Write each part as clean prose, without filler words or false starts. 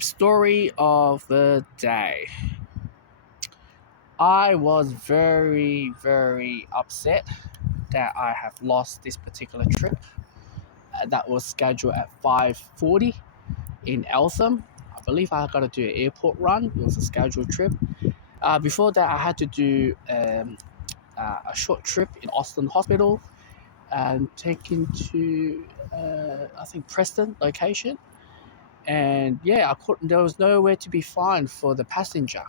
Story of the day. I was very, very upset that I have lost this particular trip that was scheduled at 5:40 in Eltham. I believe I got to do an airport run. It was a scheduled trip. Before that, I had to do a short trip in Austin Hospital and taken to I think Preston location. And yeah, I couldn't. There was nowhere to be found for the passenger,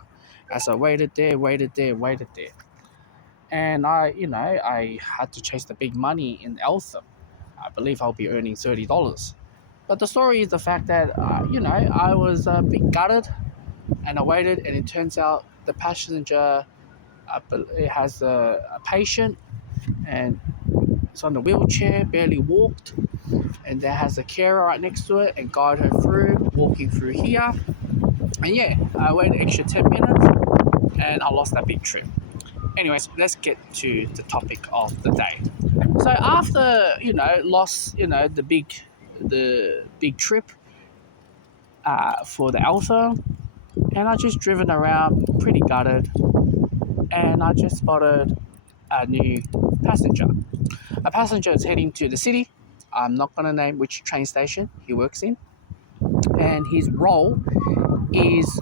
as I waited there, and I had to chase the big money in Eltham. I believe I'll be earning $30. But the story is the fact that I was a bit gutted, and I waited, and it turns out the passenger it has a patient, and it's on the wheelchair, barely walked, and there has a carer right next to it and guide her through, walking through here. And yeah, I waited extra 10 minutes and I lost that big trip. Anyways, let's get to the topic of the day. So after, lost, the big trip for the Alpha, and I just driven around pretty gutted, and I just spotted a new passenger. A passenger is heading to the city. I'm not going to name which train station he works in. And his role is,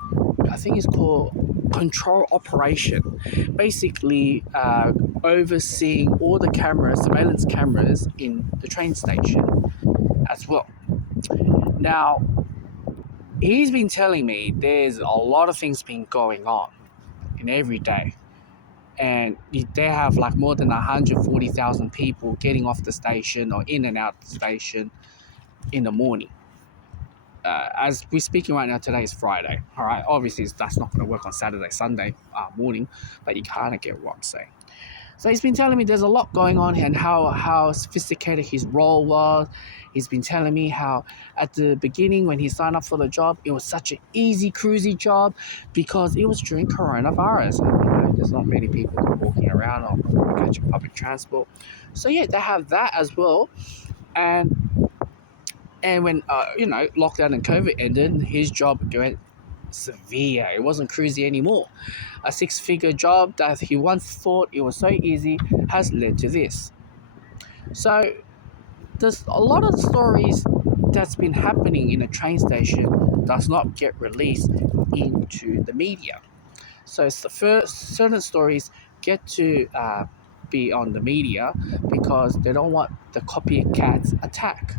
I think it's called control operation. Basically, overseeing all the cameras, surveillance cameras in the train station as well. Now, he's been telling me there's a lot of things been going on in every day. And they have like more than 140,000 people getting off the station or in and out the station in the morning. As we're speaking right now, today is Friday. All right, obviously that's not going to work on Saturday, Sunday morning, but you kind of get what I'm saying. So he's been telling me there's a lot going on and how sophisticated his role was. He's been telling me how at the beginning when he signed up for the job, it was such an easy, cruisy job because it was during coronavirus. And, there's not many people walking around or catching public transport. So yeah, they have that as well. And when lockdown and COVID ended, his job went severe. It wasn't cruisy anymore. A six-figure job that he once thought it was so easy has led to this. So there's a lot of stories that's been happening in a train station does not get released into the media. So it's the first certain stories get to be on the media because they don't want the copycat attack.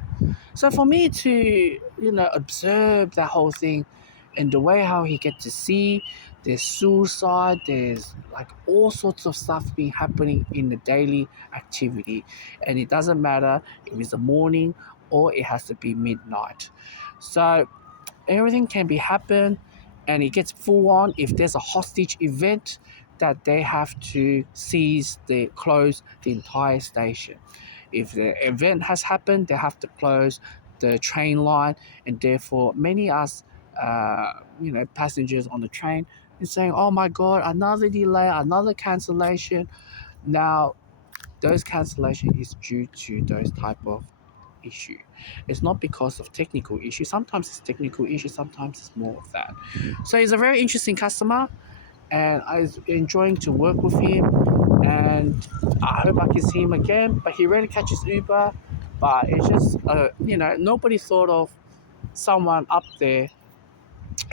So for me to, observe that whole thing and the way how he get to see there's suicide, there's like all sorts of stuff being happening in the daily activity. And it doesn't matter if it's the morning or it has to be midnight. So everything can be happen and it gets full on if there's a hostage event that they have to close the entire station. If the event has happened, they have to close the train line, and therefore many us, passengers on the train, is saying, "Oh my God, another delay, another cancellation." Now, those cancellation is due to those type of issue. It's not because of technical issue. Sometimes it's technical issue. Sometimes it's more of that. So he's a very interesting customer, and I was enjoying to work with him, and I hope I can see him again. But he rarely catches Uber, but it's just nobody thought of someone up there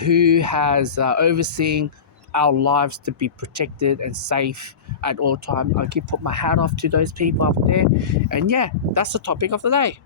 who has overseeing our lives to be protected and safe at all times. I can put my hat off to those people up there, and yeah, that's the topic of the day.